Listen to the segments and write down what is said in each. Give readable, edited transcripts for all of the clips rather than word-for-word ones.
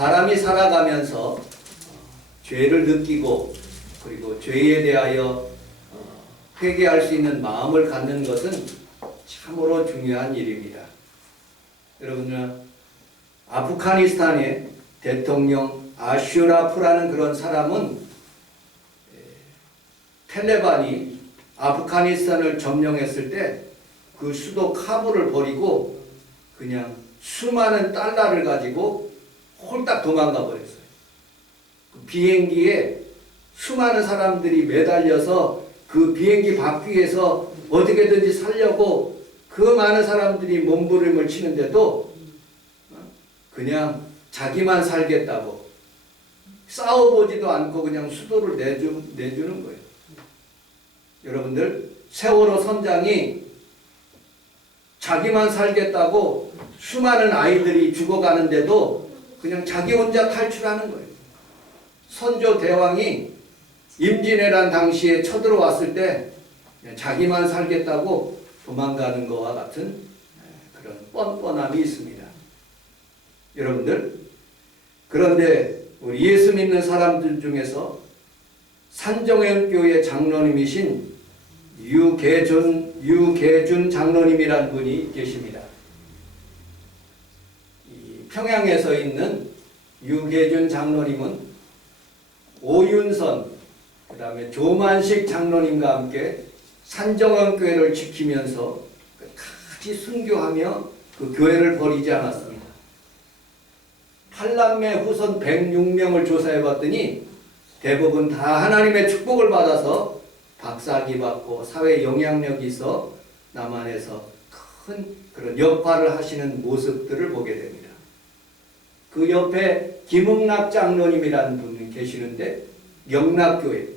사람이 살아가면서 죄를 느끼고 그리고 죄에 대하여 회개할 수 있는 마음을 갖는 것은 참으로 중요한 일입니다. 여러분들, 아프가니스탄의 대통령 아슈라프라는 그런 사람은 텔레반이 아프가니스탄을 점령했을 때 그 수도 카불을 버리고 그냥 수많은 달러를 가지고 홀딱 도망가 버렸어요. 그 비행기에 수많은 사람들이 매달려서 그 비행기 바퀴에서 어떻게든지 살려고 그 많은 사람들이 몸부림을 치는데도 그냥 자기만 살겠다고 싸워보지도 않고 그냥 수도를 내주는 거예요. 여러분들, 세월호 선장이 자기만 살겠다고 수많은 아이들이 죽어가는데도 그냥 자기 혼자 탈출하는 거예요. 선조 대왕이 임진왜란 당시에 쳐들어왔을 때 자기만 살겠다고 도망가는 것과 같은 그런 뻔뻔함이 있습니다. 여러분들, 그런데 우리 예수 믿는 사람들 중에서 산정현교회 장로님이신 유계준 장로님이란 분이 계십니다. 평양에서 있는 유계준 장로님은 오윤선, 그 다음에 조만식 장로님과 함께 산정현교회를 지키면서 같이 순교하며 그 교회를 버리지 않았습니다. 팔남매 후손 106명을 조사해 봤더니 대부분 다 하나님의 축복을 받아서 박사학위 받고 사회 영향력이 있어 남한에서 큰 그런 역할을 하시는 모습들을 보게 됩니다. 그 옆에 김흥락 장로님이라는 분이 계시는데 영락교회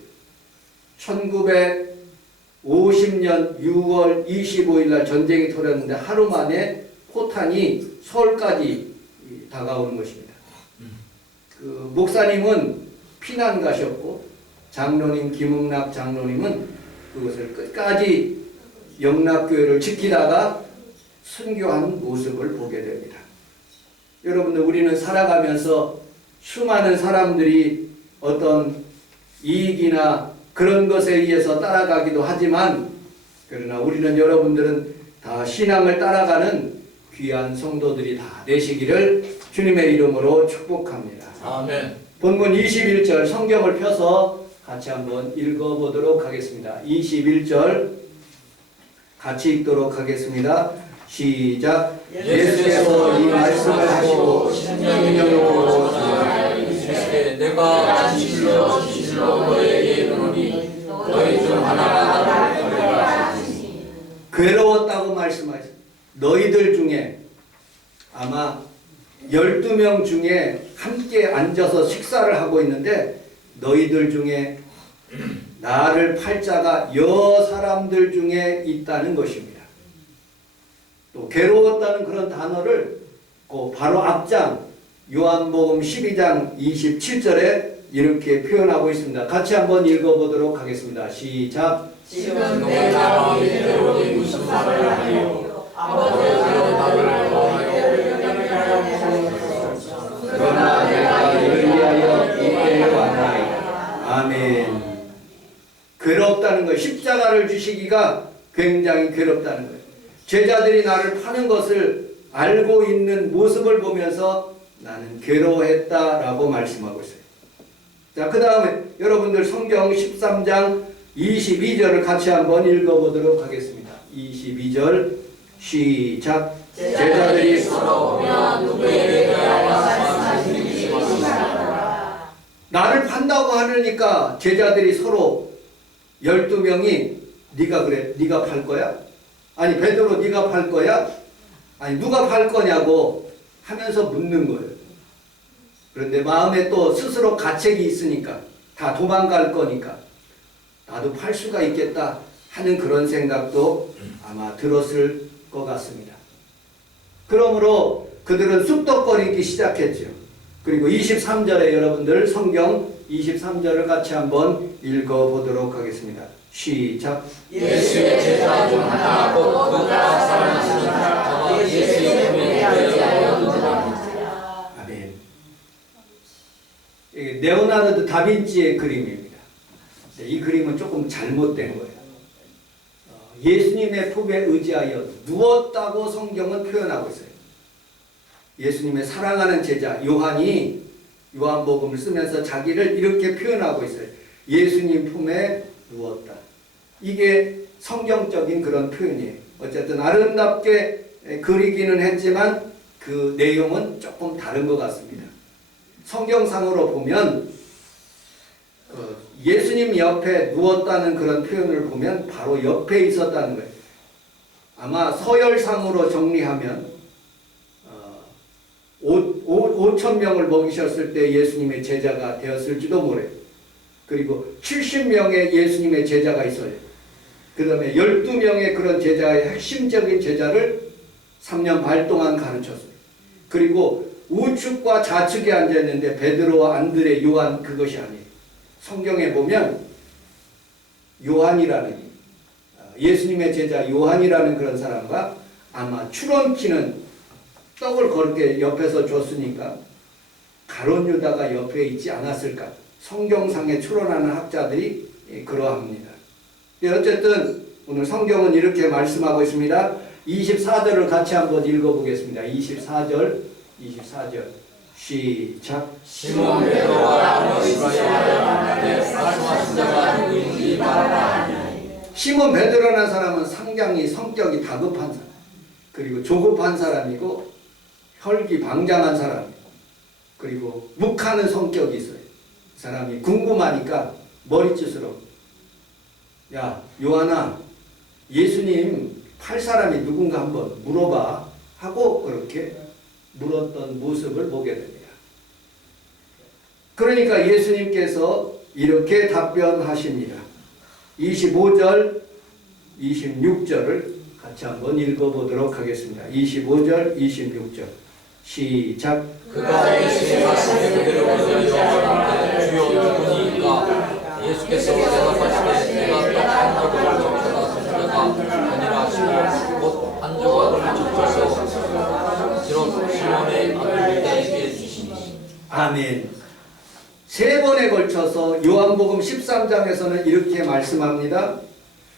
1950년 6월 25일 날 전쟁이 터졌는데 하루 만에 포탄이 서울까지 다가오는 것입니다. 그 목사님은 피난 가셨고 장로님 김흥락 장로님은 그것을 끝까지 영락교회를 지키다가 순교한 모습을 보게 됩니다. 여러분들, 우리는 살아가면서 수많은 사람들이 어떤 이익이나 그런 것에 의해서 따라가기도 하지만, 그러나 우리는, 여러분들은 다 신앙을 따라가는 귀한 성도들이 다 되시기를 주님의 이름으로 축복합니다. 아멘. 본문 21절 성경을 펴서 같이 한번 읽어보도록 하겠습니다. 21절 같이 읽도록 하겠습니다. 시작. 예수께서 이 말씀을 하시고 신령으로 이르시되 내가 진실로 진실로 너희에게 이르노니 너희 중 하나가 나를 버리라. 괴로웠다고 말씀하셨습니다. 너희들 중에 아마 12명 중에 함께 앉아서 식사를 하고 있는데 너희들 중에 나를 팔 자가 여 사람들 중에 있다는 것입니다. 또 괴로웠다는 그런 단어를 바로 앞장 요한복음 12장 27절에 이렇게 표현하고 있습니다. 같이 한번 읽어보도록 하겠습니다. 시작. 지금 내 마음이 괴로이 무슨 말을 하리요 아버지여 나를 보아요 그러나 내가 너를 위하여 이때에 왔나이다. 아멘. 괴롭다는 것, 십자가를 주시기가 굉장히 괴롭다는 거예요. 제자들이 나를 파는 것을 알고 있는 모습을 보면서 나는 괴로워했다라고 말씀하고 있어요. 자, 그 다음에 여러분들 성경 13장 22절을 같이 한번 읽어보도록 하겠습니다. 22절 시작. 제자들이 서로 보면 누구에게 대하여 말씀하시는지 모르시라. 나를 판다고 하려니까 제자들이 서로 12명이 네가 그래? 네가 팔 거야? 아니 베드로 네가 팔 거야? 아니 누가 팔 거냐고 하면서 묻는 거예요. 그런데 마음에 또 스스로 가책이 있으니까 다 도망갈 거니까 나도 팔 수가 있겠다 하는 그런 생각도 아마 들었을 것 같습니다. 그러므로 그들은 쑥덕거리기 시작했죠. 그리고 23절에 여러분들 성경 23절을 같이 한번 읽어보도록 하겠습니다. 시작. 예수의 제자 중 하나 곧 그가 사랑하시는 자가 예수의 몸에 대하여 누구라. 아멘. 레오나르도 다빈치의 그림입니다. 이 그림은 조금 잘못된 거예요. 예수님의 품에 의지하여 누웠다고 성경은 표현하고 있어요. 예수님의 사랑하는 제자 요한이 요한복음을 쓰면서 자기를 이렇게 표현하고 있어요. 예수님 품에 누웠다. 이게 성경적인 그런 표현이에요. 어쨌든 아름답게 그리기는 했지만 그 내용은 조금 다른 것 같습니다. 성경상으로 보면 예수님 옆에 누웠다는 그런 표현을 보면 바로 옆에 있었다는 거예요. 아마 서열상으로 정리하면 5,000명을 먹이셨을 때 예수님의 제자가 되었을지도 모래요. 그리고 70명의 예수님의 제자가 있어요. 그 다음에 12명의 그런 제자의 핵심적인 제자를 3년 반 동안 가르쳤어요. 그리고 우측과 좌측에 앉아있는데 베드로와 안드레, 요한 그것이 아니에요. 성경에 보면 요한이라는 예수님의 제자 요한이라는 그런 사람과 아마 추론키는 떡을 그렇게 옆에서 줬으니까 가룟 유다가 옆에 있지 않았을까. 성경상에 추론하는 학자들이 그러합니다. 어쨌든 오늘 성경은 이렇게 말씀하고 있습니다. 24절을 같이 한번 읽어보겠습니다. 24절 시작. 시몬 베드로와 이스라엘 만나되 말씀하신 자가 누구인지 말하라. 시몬 베드로라는 사람은 상당히 성격이 다급한 사람, 그리고 조급한 사람이고 혈기방장한 사람이고, 그리고 묵하는 성격이 있어요. 그 사람이 궁금하니까 머리짓으로 야 요한아, 예수님 팔 사람이 누군가 한번 물어봐 하고 그렇게 물었던 모습을 보게 됩니다. 그러니까 예수님께서 이렇게 답변하십니다. 25절, 26절을 같이 한번 읽어보도록 하겠습니다. 25절, 26절 시작. 그가 예수의 말씀에 그대로 여쭈었는데 주여 누구니까? 예수께서 대답하시되 내가 떡한 조각을 적셔다 선자가 아니라 하시고 곧 한 조각을 적셔서 지금 시몬의 아들에게 주시니. 아멘. 세 번에 걸쳐서 요한복음 13장에서는 이렇게 말씀합니다.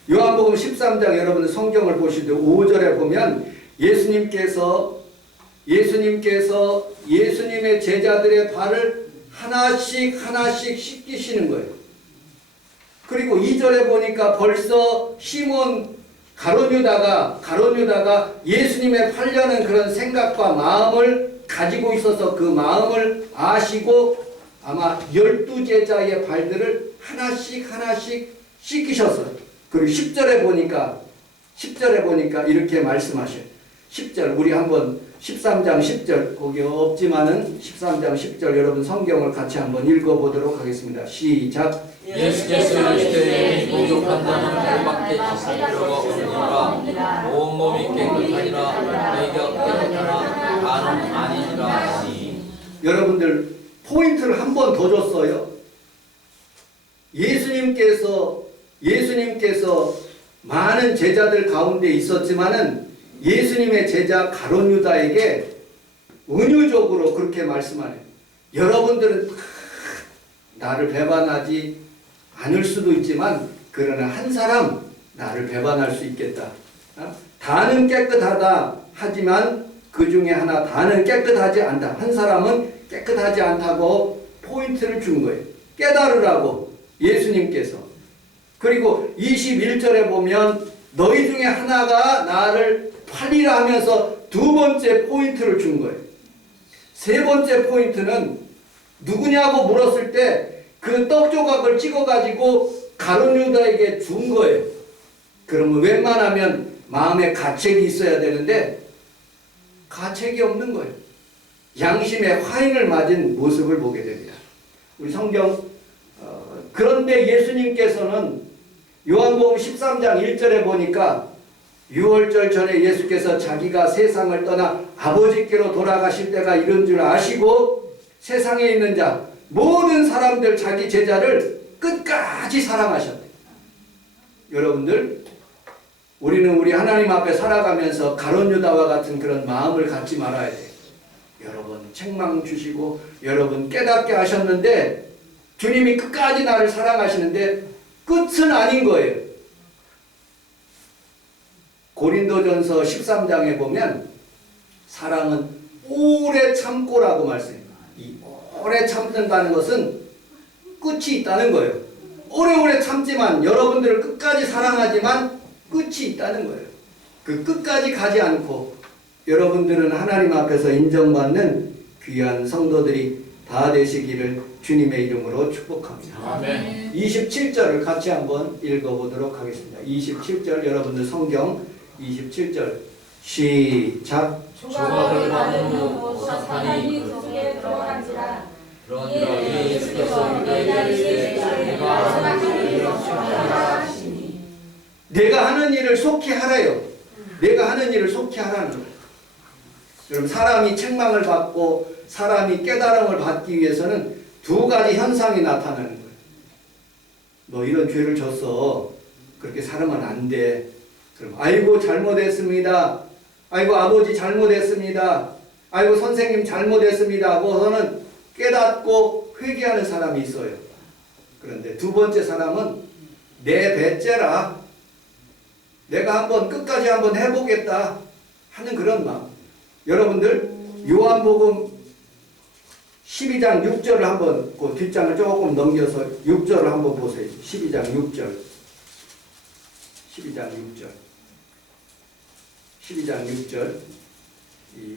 요한복음 13장 여러분 성경을 보시도 5절에 보면 예수님께서 예수님의 제자들의 발을 하나씩 씻기시는 거예요. 그리고 2절에 보니까 벌써 시몬 가룟 유다가 예수님의 팔려는 그런 생각과 마음을 가지고 있어서 그 마음을 아시고 아마 12제자의 발들을 하나씩 씻기셨어요. 그리고 10절에 보니까 이렇게 말씀하셔요. 10절 우리 한번 13장 10절 거기 없지만은 13장 10절 여러분 성경을 같이 한번 읽어보도록 하겠습니다. 시작. 예수께서 이르시되 목욕한 자는 발밖에 씻을 필요가 없느니라 온몸이 깨끗하니라 너희가 깨끗하나 나는 아니니라 하시니. 여러분들 포인트를 한 번 더 줬어요. 예수님께서 많은 제자들 가운데 있었지만은 예수님의 제자 가룟 유다에게 은유적으로 그렇게 말씀하네요. 여러분들은 나를 배반하지 않을 수도 있지만 그러나 한 사람 나를 배반할 수 있겠다. 다는 깨끗하다 하지만 그 중에 하나 다는 깨끗하지 않다. 한 사람은 깨끗하지 않다고 포인트를 준 거예요. 깨달으라고 예수님께서. 그리고 21절에 보면 너희 중에 하나가 나를 팔리라 하면서 두 번째 포인트를 준 거예요. 세 번째 포인트는 누구냐고 물었을 때 그 떡조각을 찍어가지고 가룟 유다에게 준 거예요. 그러면 웬만하면 마음에 가책이 있어야 되는데 가책이 없는 거예요. 양심의 화인을 맞은 모습을 보게 됩니다. 우리 성경 그런데 예수님께서는 요한복음 13장 1절에 보니까 유월절 전에 예수께서 자기가 세상을 떠나 아버지께로 돌아가실 때가 이른 줄 아시고 세상에 있는 자 모든 사람들 자기 제자를 끝까지 사랑하셨대요. 여러분들 우리는 우리 하나님 앞에 살아가면서 가룟 유다와 같은 그런 마음을 갖지 말아야 돼요. 여러분 책망 주시고 여러분 깨닫게 하셨는데 주님이 끝까지 나를 사랑하시는데 끝은 아닌 거예요. 고린도전서 13장에 보면 사랑은 오래 참고라고 말씀해요. 이 오래 참는다는 것은 끝이 있다는 거예요. 오래오래 참지만 여러분들을 끝까지 사랑하지만 끝이 있다는 거예요. 그 끝까지 가지 않고 여러분들은 하나님 앞에서 인정받는 귀한 성도들이 다 되시기를 주님의 이름으로 축복합니다. 아멘. 27절을 같이 한번 읽어보도록 하겠습니다. 27절 여러분들 성경 27절 시작. 조각을 받은 후 사탄이 속에 들어간지라. 그러니까 예수께서 유대인에게 이르시되 내가 하는 일을 하라 하시니. 내가 하는 일을 속히 하래요. 내가 하는 일을 속히 하라는 거예요. 여러분 사람이 책망을 받고 사람이 깨달음을 받기 위해서는 두 가지 현상이 나타나는 거예요. 너 이런 죄를 졌어. 그렇게 살면 안 돼. 그럼 아이고 잘못했습니다. 아이고 아버지 잘못했습니다. 아이고 선생님 잘못했습니다 하고서는 깨닫고 회개하는 사람이 있어요. 그런데 두 번째 사람은 내 배째라. 내가 한번 끝까지 한번 해보겠다 하는 그런 마음. 여러분들 요한복음 12장 6절을 한번 그 뒷장을 조금 넘겨서 6절을 한번 보세요. 12장 6절 12장 6절 12장 6절 이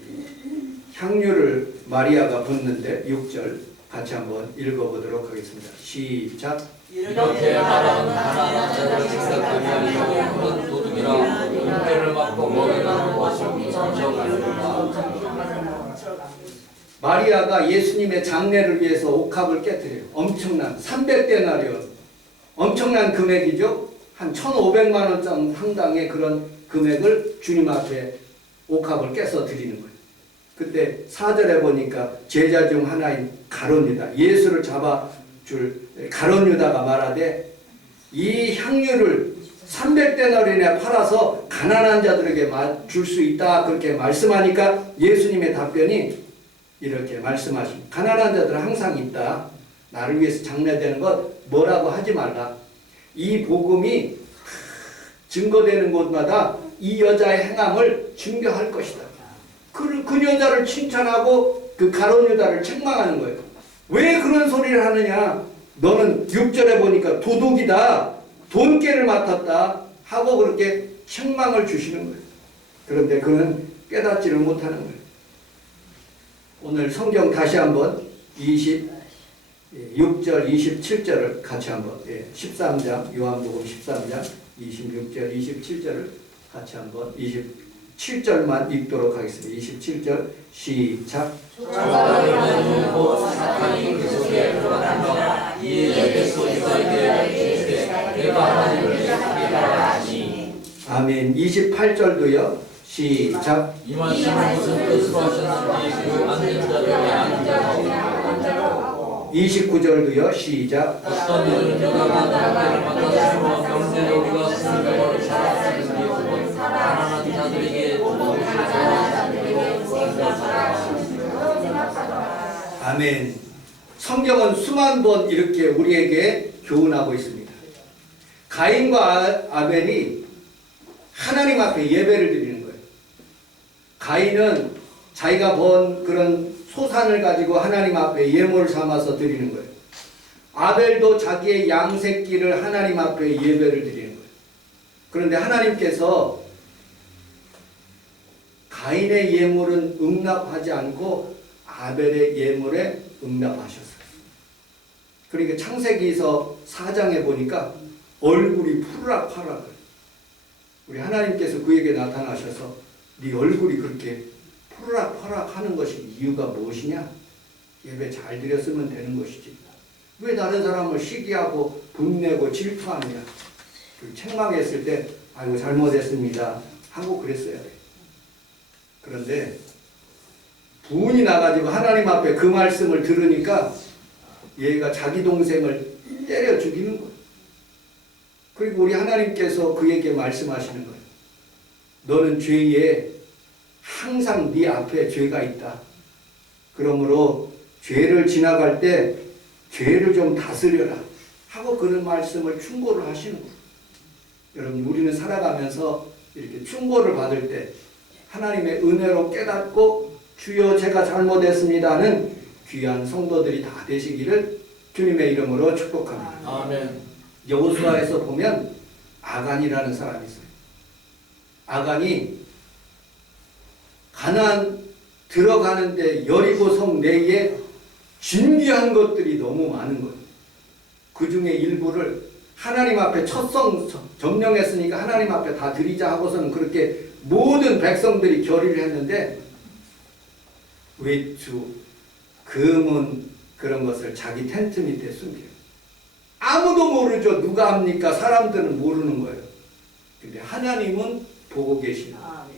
향유를 마리아가 붓는데 6절 같이 한번 읽어보도록 하겠습니다. 시작. 이렇게 말하는 가난한 자를 생각하게 하려고 그런 도둑이라 은폐를 맞고 먹이는 것을 정정하였다. 마리아가 예수님의 장례를 위해서 옥합을 깨뜨려요. 엄청난 300데나리온 엄청난 금액이죠. 한 1,500만 원 상당의 그런 금액을 주님 앞에 옥합을 깨서 드리는 거예요. 그때 4절에 보니까 제자 중 하나인 가룟 유다, 예수를 잡아줄 가룟 유다가 말하되 이 향유를 300데나리온에 팔아서 가난한 자들에게 줄 수 있다 그렇게 말씀하니까 예수님의 답변이 이렇게 말씀하십니다. 가난한 자들은 항상 있다. 나를 위해서 장례되는 것 뭐라고 하지 말라. 이 복음이 증거되는 곳마다 이 여자의 행함을 증거할 것이다. 그 여자를 칭찬하고 그 가룟 유다를 책망하는 거예요. 왜 그런 소리를 하느냐. 너는 6절에 보니까 도둑이다. 돈깨를 맡았다. 하고 그렇게 책망을 주시는 거예요. 그런데 그는 깨닫지를 못하는 거예요. 오늘 성경 다시 한번 26절 27절을 같이 한번 13장 요한복음 13장 26절 27절을 같이 한번 27절만 읽도록 하겠습니다. 27절 시작. 조각을 받은 후 사탄이 그 속에 들어간다. 이에 예수 유대인에게 이르시되 내가 하는 일을 하라 하시니. 아멘. 28절도요. 시작. 이 말씀을 무슨 뜻으로 하셨는지 그 앉은 자들에게 앉으라고. 29절도요. 시작. 어떤 이는 유다가 남편을 만났으므로 명절에 우리가 승리를 살았으니 가난한 자들에게 아멘. 성경은 수만 번 이렇게 우리에게 교훈하고 있습니다. 가인과 아벨이 하나님 앞에 예배를 드리는 거예요. 가인은 자기가 번 그런 소산을 가지고 하나님 앞에 예물을 삼아서 드리는 거예요. 아벨도 자기의 양새끼를 하나님 앞에 예배를 드리는 거예요. 그런데 하나님께서 가인의 예물은 응답하지 않고 아벨의 예물에 응답하셨어요. 그러니까 창세기에서 4장에 보니까 얼굴이 푸르락파락. 우리 하나님께서 그에게 나타나셔서 네 얼굴이 그렇게 푸르락파락 하는 것이 이유가 무엇이냐? 예배 잘 드렸으면 되는 것이지. 왜 다른 사람을 시기하고 분내고 질투하느냐? 책망했을 때 아이고 잘못했습니다 하고 그랬어야 돼. 그런데 분이 나가지고 하나님 앞에 그 말씀을 들으니까 얘가 자기 동생을 때려 죽이는 거예요. 그리고 우리 하나님께서 그에게 말씀하시는 거예요. 너는 죄에 항상 네 앞에 죄가 있다. 그러므로 죄를 지나갈 때 죄를 좀 다스려라 하고 그런 말씀을 충고를 하시는 거예요. 여러분, 우리는 살아가면서 이렇게 충고를 받을 때 하나님의 은혜로 깨닫고 주여 제가 잘못했습니다는 귀한 성도들이 다 되시기를 주님의 이름으로 축복합니다. 아멘. 여호수아에서 보면 아간이라는 사람이 있어요. 아간이 가나안 들어가는데 여리고 성 내에 진귀한 것들이 너무 많은 거예요. 그 중에 일부를 하나님 앞에 첫성 점령했으니까 하나님 앞에 다 드리자 하고서는 그렇게 모든 백성들이 결의를 했는데 외투, 금은 그런 것을 자기 텐트 밑에 숨겨요. 아무도 모르죠. 누가 합니까? 사람들은 모르는 거예요. 근데 하나님은 보고 계시는 거예요.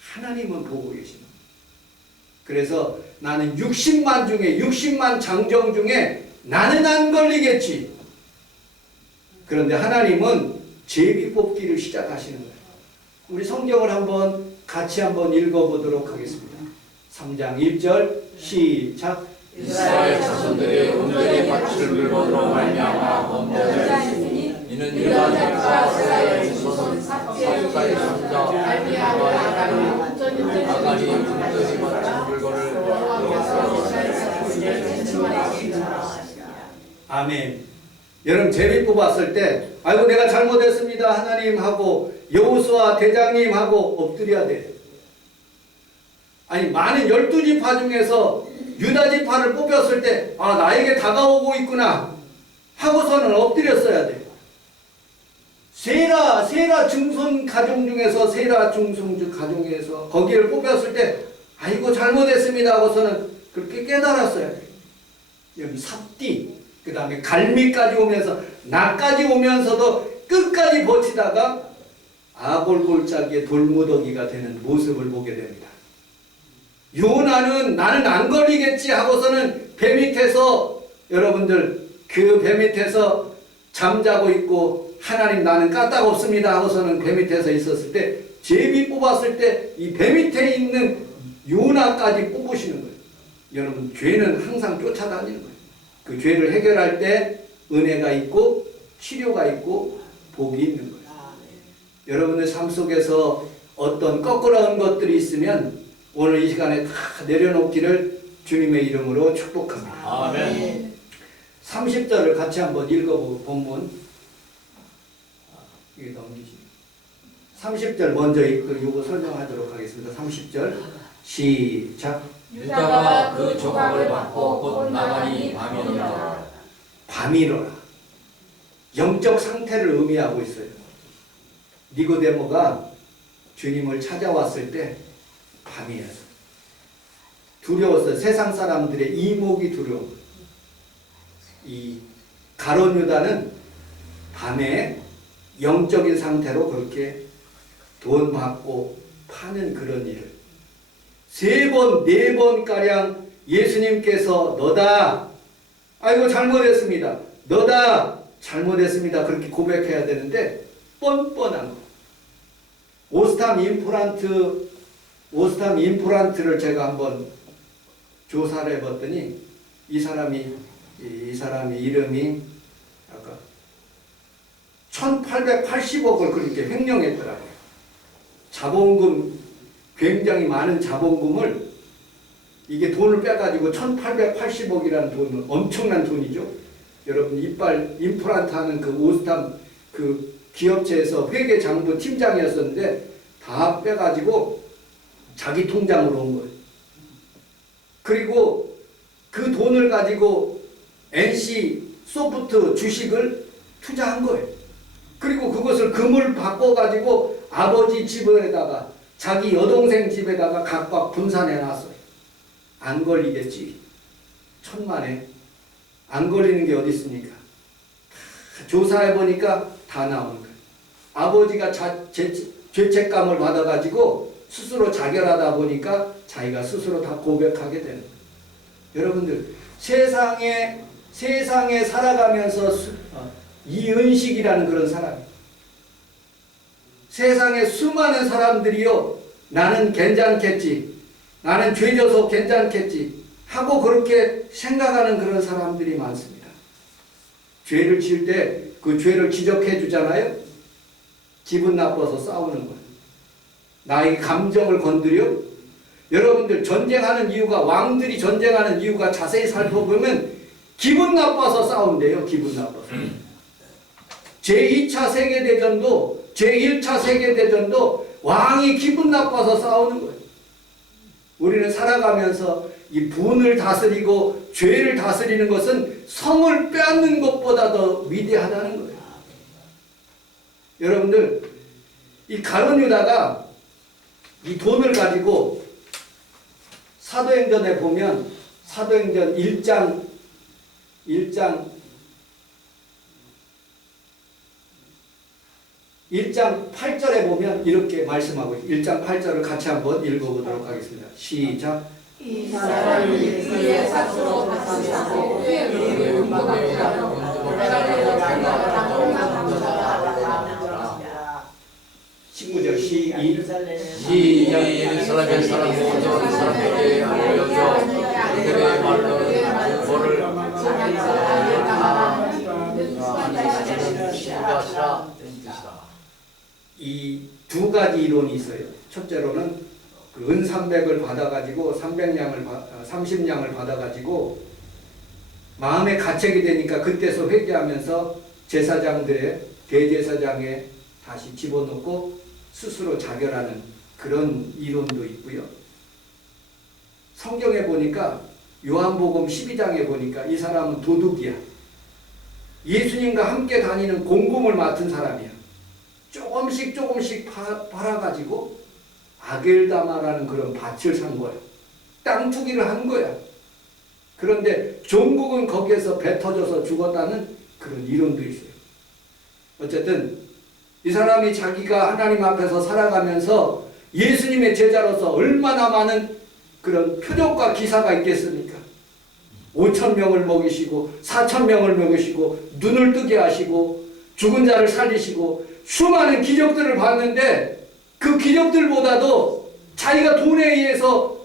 하나님은 보고 계시는 거예요. 그래서 나는 60만 중에 60만 장정 중에 나는 안 걸리겠지. 그런데 하나님은 제비 뽑기를 시작하시는 거예요. 우리 성경을 같이 한번 읽어보도록 하겠습니다. 3장 1절 시작. 이스라엘 자손들이 온전히 밭을 물건으로 말미암아 범죄하였으니 이는 유다 집과 세라의 조선 사부의 손자 아간이 분들이 바친 물건을 아멘. 여러분, 제비 뽑았을 때 아이고 내가 잘못했습니다 하나님 하고 여호수아 대장님 하고 엎드려야 돼요. 아니 많은 12지파 중에서 유다 지파를 뽑혔을 때 아 나에게 다가오고 있구나 하고서는 엎드렸어야 돼요. 세라 중손 가정 중에서 세라 중손 가정에서 거기를 뽑혔을 때 아이고 잘못했습니다 하고서는 그렇게 깨달았어야 돼요. 여기 삽띠 그 다음에 갈미까지 오면서 나까지 오면서도 끝까지 버티다가 아골골짜기의 돌무더기가 되는 모습을 보게 됩니다. 요나는 나는 안 걸리겠지 하고서는 배 밑에서 여러분들 그 배 밑에서 잠자고 있고 하나님 나는 까딱 없습니다 하고서는 배 밑에서 있었을 때 제비 뽑았을 때 이 배 밑에 있는 요나까지 뽑으시는 거예요. 여러분 죄는 항상 쫓아다니는 거예요. 그 죄를 해결할 때 은혜가 있고 치료가 있고 복이 있는 거예요. 여러분의 삶 속에서 어떤 거꾸러운 것들이 있으면 오늘 이 시간에 다 내려놓기를 주님의 이름으로 축복합니다. 아멘. 30절을 같이 한번 읽어보고 본문 이게 넘기지. 30절 먼저 읽고 이거 설명하도록 하겠습니다. 30절 시작. 유다가 그 조각을 받고 곧 나가니 밤이니라. 밤이로라. 영적 상태를 의미하고 있어요. 니고데모가 주님을 찾아왔을 때 밤이었어요. 두려웠어요. 세상 사람들의 이목이 두려운 거예요. 이 가룟 유다는 밤에 영적인 상태로 그렇게 돈 받고 파는 그런 일을 3번, 4번가량 예수님께서 너다. 아이고 잘못했습니다. 너다. 잘못했습니다. 그렇게 고백해야 되는데 뻔뻔한 거. 오스탐 임플란트를 제가 한번 조사를 해봤더니 이 사람이 이름이 아까 1880억을 그렇게 횡령했더라고요. 자본금 굉장히 많은 자본금을 이게 돈을 빼가지고 1880억이라는 돈은 엄청난 돈이죠. 여러분 이빨 임플란트 하는 그 오스탐 그 기업체에서 회계장부 팀장이었었는데 다 빼가지고 자기 통장으로 온 거예요. 그리고 그 돈을 가지고 NC 소프트 주식을 투자한 거예요. 그리고 그것을 금을 바꿔가지고 아버지 집에다가 자기 여동생 집에다가 각각 분산해 놨어요. 안 걸리겠지. 천만에 안 걸리는 게 어디 있습니까? 조사해 보니까 다 나오는 거예요. 아버지가 죄책감을 받아가지고 스스로 자결하다 보니까 자기가 스스로 다 고백하게 되는 거예요. 여러분들 세상에 살아가면서 이은식이라는 그런 사람이 세상에 수많은 사람들이요 나는 괜찮겠지 나는 죄져서 괜찮겠지 하고 그렇게 생각하는 그런 사람들이 많습니다. 죄를 지을 때 그 죄를 지적해 주잖아요. 기분 나빠서 싸우는 거예요. 나의 감정을 건드려. 여러분들 전쟁하는 이유가, 왕들이 전쟁하는 이유가 자세히 살펴보면 기분 나빠서 싸운대요. 기분 나빠서. 제2차 세계대전도 제1차 세계대전도 왕이 기분 나빠서 싸우는 거예요. 우리는 살아가면서 이 분을 다스리고 죄를 다스리는 것은 성을 빼앗는 것보다 더 위대하다는 거예요. 여러분들, 이 가룟 유다가 이 돈을 가지고 사도행전에 보면 사도행전 1장 8절에 보면 이렇게 말씀하고 있어요. 1장 8절을 같이 한번 읽어보도록 하겠습니다. 시작. 이 사람이 그의 삭스로 바치고 그의 은박하고 19절 시작. 이스라엘 사람 모든 사람에게 알려줘 그들의 말로 그거를 이 두 가지 이론이 있어요. 첫째로는 그 은 300을 받아가지고 30냥을 받아가지고 마음에 가책이 되니까 그때서 회개하면서 제사장들의 대제사장에 다시 집어넣고 스스로 자결하는 그런 이론도 있고요. 성경에 보니까 요한복음 12장에 보니까 이 사람은 도둑이야. 예수님과 함께 다니는 공공을 맡은 사람이야. 조금씩 팔아가지고 아겔다마라는 그런 밭을 산 거야. 땅 투기를 한 거야. 그런데 종국은 거기에서 배 터져서 죽었다는 그런 이론도 있어요. 어쨌든 이 사람이 자기가 하나님 앞에서 살아가면서 예수님의 제자로서 얼마나 많은 그런 표적과 기사가 있겠습니까? 5,000명을 먹이시고 4,000명을 먹이시고 눈을 뜨게 하시고 죽은 자를 살리시고 수많은 기적들을 봤는데 그 기적들보다도 자기가 돈에 의해서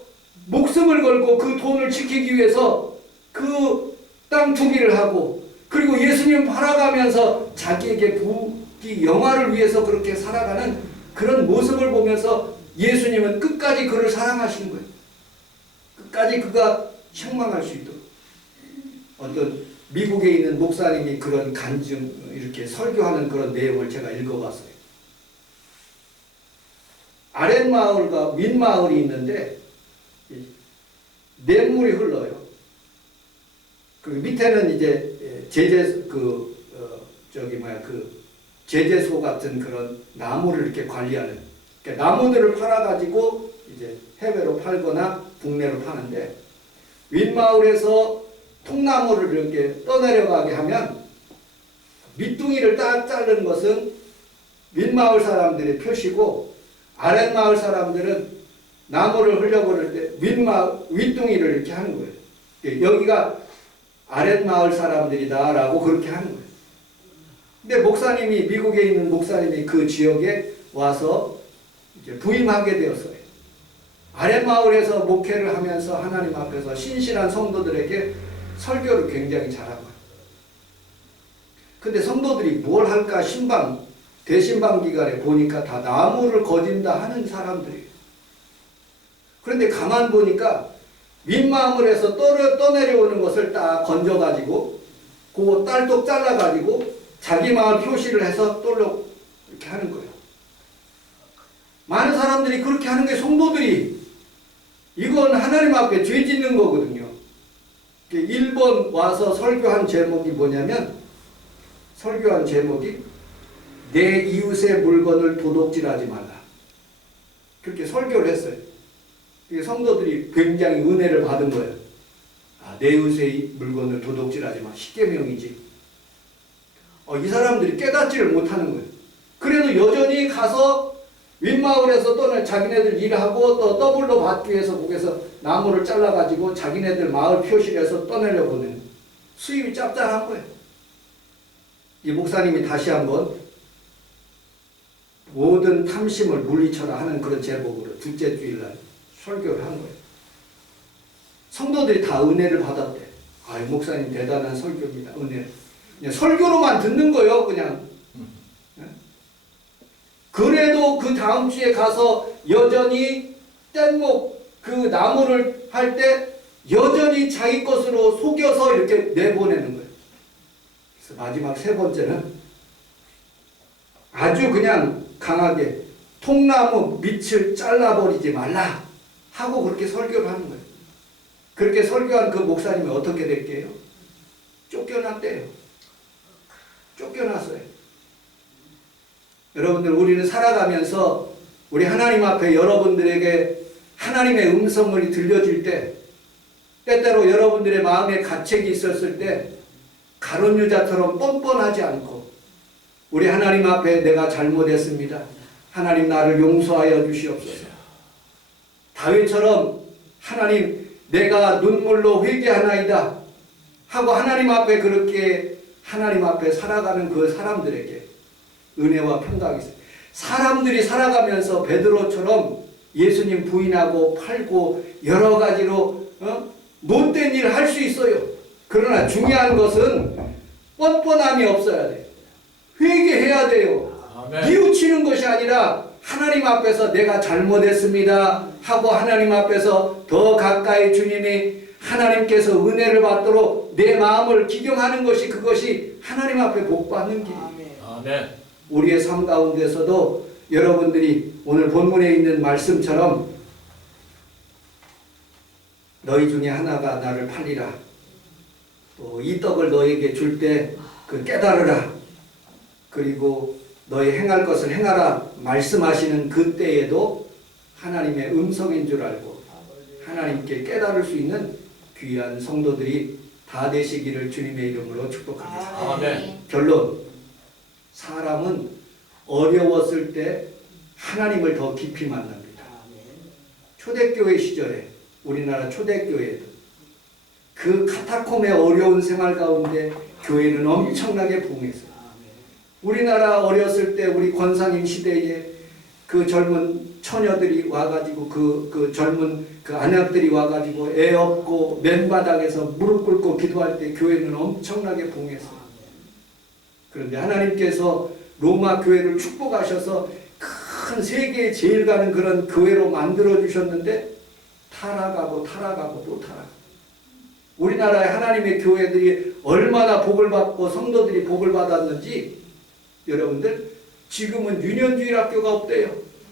목숨을 걸고 그 돈을 지키기 위해서 그 땅 투기를 하고 그리고 예수님 팔아가면서 자기에게 부귀 영화를 위해서 그렇게 살아가는 그런 모습을 보면서 예수님은 끝까지 그를 사랑하시는 거예요. 끝까지 그가 책망할 수 있도록. 어떤 미국에 있는 목사님이 그런 간증 이렇게 설교하는 그런 내용을 제가 읽어봤어요. 아랫마을과 윗마을이 있는데 냇물이 흘러요. 그 밑에는 이제 제재소 같은 그런 나무를 이렇게 관리하는, 그러니까 나무들을 팔아가지고 이제 해외로 팔거나 국내로 파는데 윗마을에서 통나무를 이렇게 떠내려가게 하면 밑둥이를 딱 자른 것은 윗마을 사람들의 표시고 아랫마을 사람들은 나무를 흘려버릴 때 윗둥이를 이렇게 하는 거예요. 여기가 아랫마을 사람들이다라고 그렇게 하는 거예요. 근데 목사님이, 미국에 있는 목사님이 그 지역에 와서 이제 부임하게 되었어요. 아랫마을에서 목회를 하면서 하나님 앞에서 신실한 성도들에게 설교를 굉장히 잘한 거예요. 근데 성도들이 뭘 할까 대신방 기간에 보니까 다 나무를 거진다 하는 사람들이에요. 그런데 가만 보니까 윗마을에서 떠내려오는 것을 딱 건져가지고 그거 딸떡 잘라가지고 자기 마을 표시를 해서 떨록 이렇게 하는 거예요. 많은 사람들이 그렇게 하는 게 성도들이 이건 하나님 앞에 죄 짓는 거거든요. 1번 와서 설교한 제목이 뭐냐면 설교한 제목이 내 이웃의 물건을 도둑질하지 말라. 그렇게 설교를 했어요. 성도들이 굉장히 은혜를 받은 거예요. 내 이웃의 물건을 도둑질하지 마. 10계명이지. 이 사람들이 깨닫지를 못하는 거예요. 그래도 여전히 가서 윗마을에서 자기네들 일하고 또 더블로 받기 위해서 거기서 나무를 잘라가지고 자기네들 마을 표시를 해서 떠내려보내는 수입이 짭짤한 거예요. 이 목사님이 다시 한번 모든 탐심을 물리쳐라 하는 그런 제목으로 둘째 주일날 설교를 한 거예요. 성도들이 다 은혜를 받았대. 아이 목사님 대단한 설교입니다. 은혜. 그냥 설교로만 듣는 거요, 그냥. 그래도 그 다음 주에 가서 여전히 뗏목 그 나무를 할 때 여전히 자기 것으로 속여서 이렇게 내보내는 거예요. 그래서 마지막 세 번째는 아주 그냥 강하게 통나무 밑을 잘라버리지 말라 하고 그렇게 설교를 하는 거예요. 그렇게 설교한 그 목사님이 어떻게 됐게요? 쫓겨났대요. 쫓겨났어요. 여러분들 우리는 살아가면서 우리 하나님 앞에 여러분들에게 하나님의 음성을 들려줄 때 때때로 여러분들의 마음에 가책이 있었을 때 가룟 유다처럼 뻔뻔하지 않고 우리 하나님 앞에 내가 잘못했습니다. 하나님 나를 용서하여 주시옵소서. 다윗처럼 하나님 내가 눈물로 회개하나이다 하고 하나님 앞에 그렇게 하나님 앞에 살아가는 그 사람들에게 은혜와 평강이 있어요. 사람들이 살아가면서 베드로처럼 예수님 부인하고 팔고 여러 가지로 못된 일을 할 수 있어요. 그러나 중요한 것은 뻔뻔함이 없어야 돼요. 회개해야 돼요. 뉘우치는 것이 아니라 하나님 앞에서 내가 잘못했습니다 하고 하나님 앞에서 더 가까이 주님이 하나님께서 은혜를 받도록 내 마음을 기경하는 것이 그것이 하나님 앞에 복 받는 길이에요. 아멘. 우리의 삶 가운데서도 여러분들이 오늘 본문에 있는 말씀처럼 너희 중에 하나가 나를 팔리라. 또 이 떡을 너에게 줄 때 그 깨달으라. 그리고 너희 행할 것을 행하라 말씀하시는 그때에도 하나님의 음성인 줄 알고 하나님께 깨달을 수 있는 귀한 성도들이 다 되시기를 주님의 이름으로 축복합니다. 아멘. 결론, 사람은 어려웠을 때 하나님을 더 깊이 만납니다. 초대교회 시절에 우리나라 초대교회도 그 카타콤의 어려운 생활 가운데 교회는 엄청나게 부흥했어요. 우리나라 어렸을 때 우리 권사님 시대에 그 젊은 처녀들이 와가지고 그 젊은 그 아낙들이 와가지고 애 업고 맨바닥에서 무릎 꿇고 기도할 때 교회는 엄청나게 부흥했어요. 그런데 하나님께서 로마 교회를 축복하셔서 큰 세계에 제일 가는 그런 교회로 만들어 주셨는데 타락하고 또 타락. 우리나라의 하나님의 교회들이 얼마나 복을 받고 성도들이 복을 받았는지 여러분들 지금은 유년주일 학교가 없대요.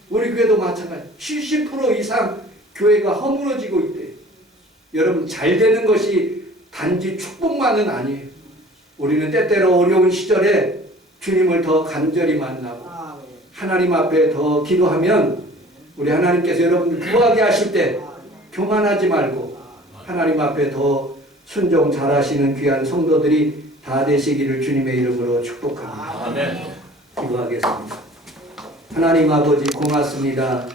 우리 교회도 마찬가지. 70% 이상 교회가 허물어지고 있대요. 여러분 잘 되는 것이 단지 축복만은 아니에요. 우리는 때때로 어려운 시절에 주님을 더 간절히 만나고 하나님 앞에 더 기도하면 우리 하나님께서 여러분들 구하게 하실 때 교만하지 말고 하나님 앞에 더 순종 잘하시는 귀한 성도들이 다 되시기를 주님의 이름으로 축복합니다. 아멘. 기도하겠습니다. 하나님 아버지 고맙습니다.